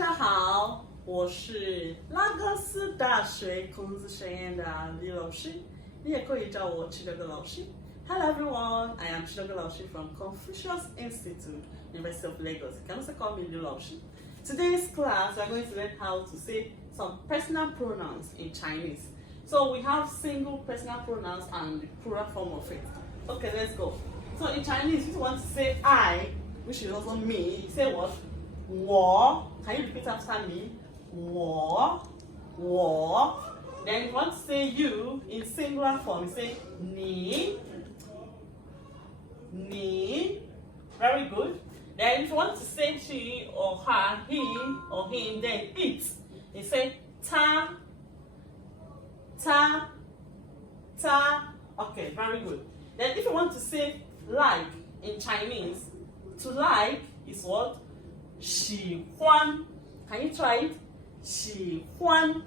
家好，我是拉各斯大学孔子学院的李老师，你也可以叫我七六个老师。Hello everyone, I am Chidogo Laoshi from Confucius Institute, University of Lagos. You can also call me Liu Laoshi. Today's class, we are going to learn how to say some personal pronouns in Chinese. So we have single personal pronouns and the plural form of it. Okay, let's go. So in Chinese, if you want to say I, which is also me, you say what? 我. Can you repeat after me? 我. Then if you want to say you in singular form, you say 你. Very good. Then if you want to say she or her, him or him, then it. You say 他. Okay, very good. Then if you want to say like in Chinese, to like is what? 喜欢. Can you try it? 喜欢.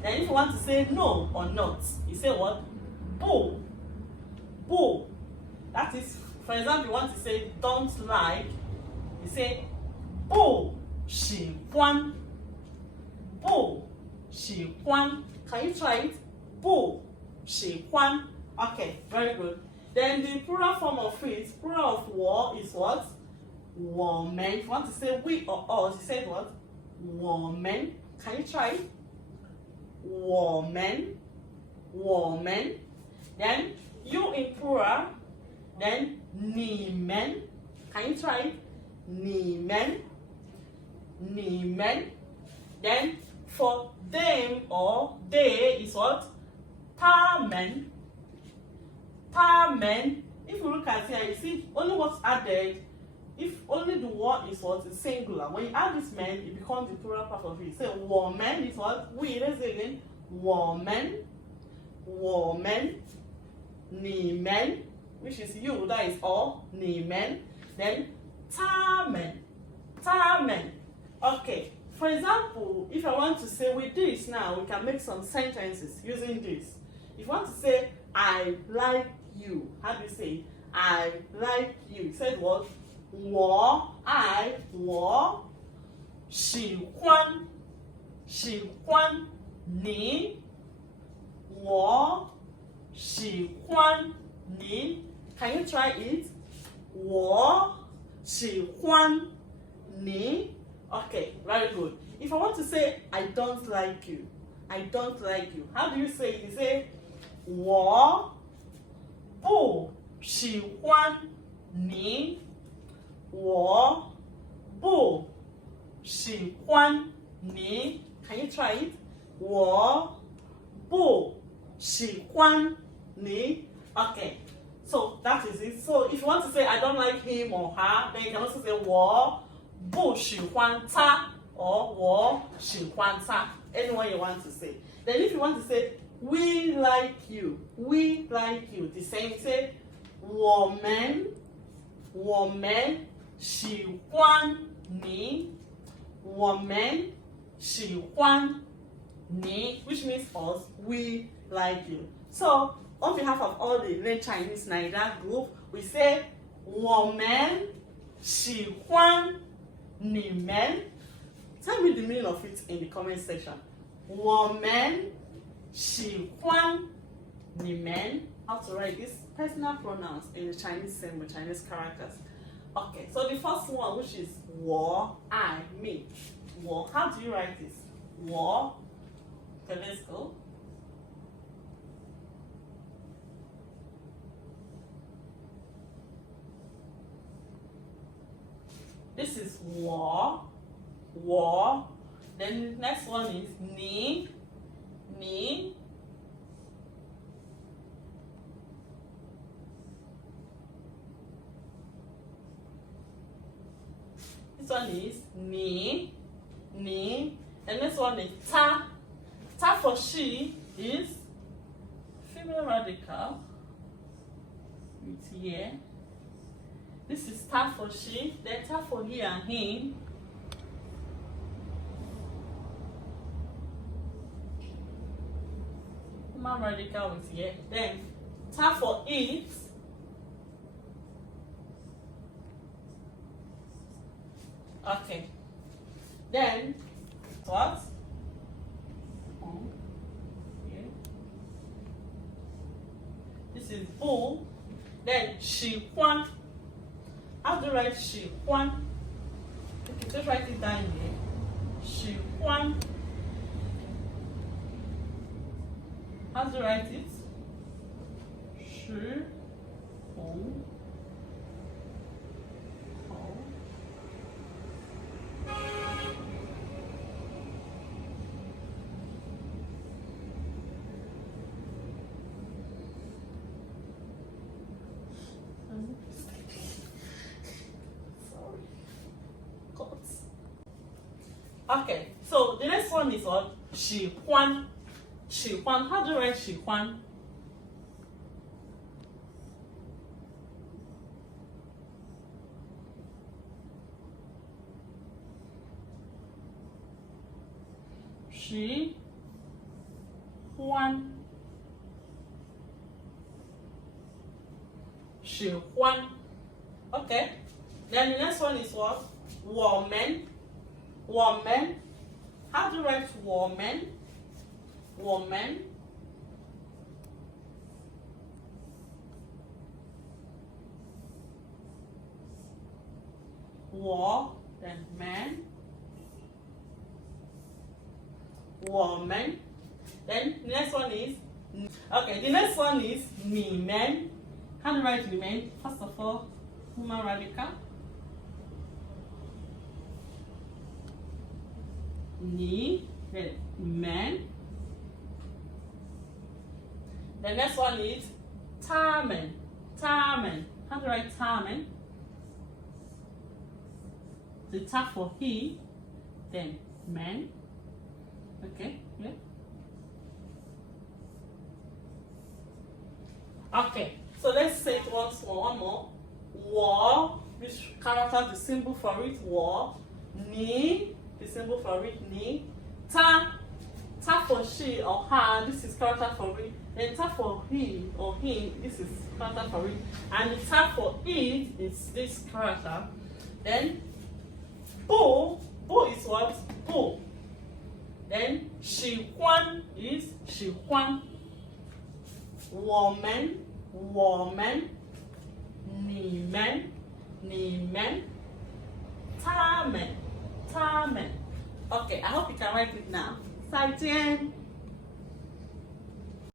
Then if you want to say no or not, you say what? 不. That is, for example, you want to say don't like, you say 不喜欢. Can you try it? 不喜欢. Okay, very good. Then the plural form of it, plural of 我 is what? 我们. If you want to say we or us, you say what? 我们. Can you try it? 我们. Then you in plural, then 你们. Can you try it? 你们. Then for them or they is what? 他们. If you look at here, you see only what's added. If only the word is what is singular. When you add this man, it becomes the plural part of it. Say 我们 is what? We. Let's say again. 我们. 你们, which is you, that is all. 你们. Then 他们. Okay. For example, if I want to say with this now, we can make some sentences using this. If you want to say I like you, how do you say I like you? You said what? 我 喜欢你 我喜欢你 Can you try it? 我喜欢你 Okay, very good. If I want to say I don't like you, how do you say it? You say 我不喜欢你我不喜欢你 Can you try it? 我不喜欢你 Okay, so that is it. So if you want to say I don't like him or her, then you can also say 我不喜欢他 or 我喜欢他 Anyone you want to say. Then if you want to say we like you, the same, say 我们喜欢你 which means us, we like you. So on behalf of all the Learn Chinese Naija group, we say 我们喜欢你们. Tell me the meaning of it in the comment section. 我们喜欢你们. How to write these personal pronouns in the Chinese symbol, Chinese characters. Okay, so the first one, which is 我 I, me. 我, how do you write this? 我. Okay, let's go. This is 我. Then the next one is 你. This one is 你. And this one is 她. 她 for she is female radical with here. This is 她 for she, then 她 for he and him. Human radical with here. Then 她 for it. Okay. Then what? Okay. This is bull. Then 喜欢. How do you write 喜欢? Okay, just write it down here. 喜欢. How do you write it? 时红红 Sorry. God. Okay, so the next one is what? 喜欢. 喜欢. How do you write 喜欢? 喜欢 喜欢 Okay. Then the next one is what? 我们 How do you write 我们 我 then man 我们 Then the next one is okay. The next one is 你们 How do you write 你们 First of all, human radical 你 then 们 The next one is 他们 How do you write 他们 The ta for he, then man. Okay, yeah. Okay, so let's say it once more, one more. 我, which character the symbol for it? 我, 你, the symbol for it? 你, ta for she or her, this is character for it. Then ta for he or him, this is character for it. And the ta for it is this character. Then 不 is what? 不 Then 喜欢 is 喜欢我们你们他们 Okay, I hope you can write it now. 再见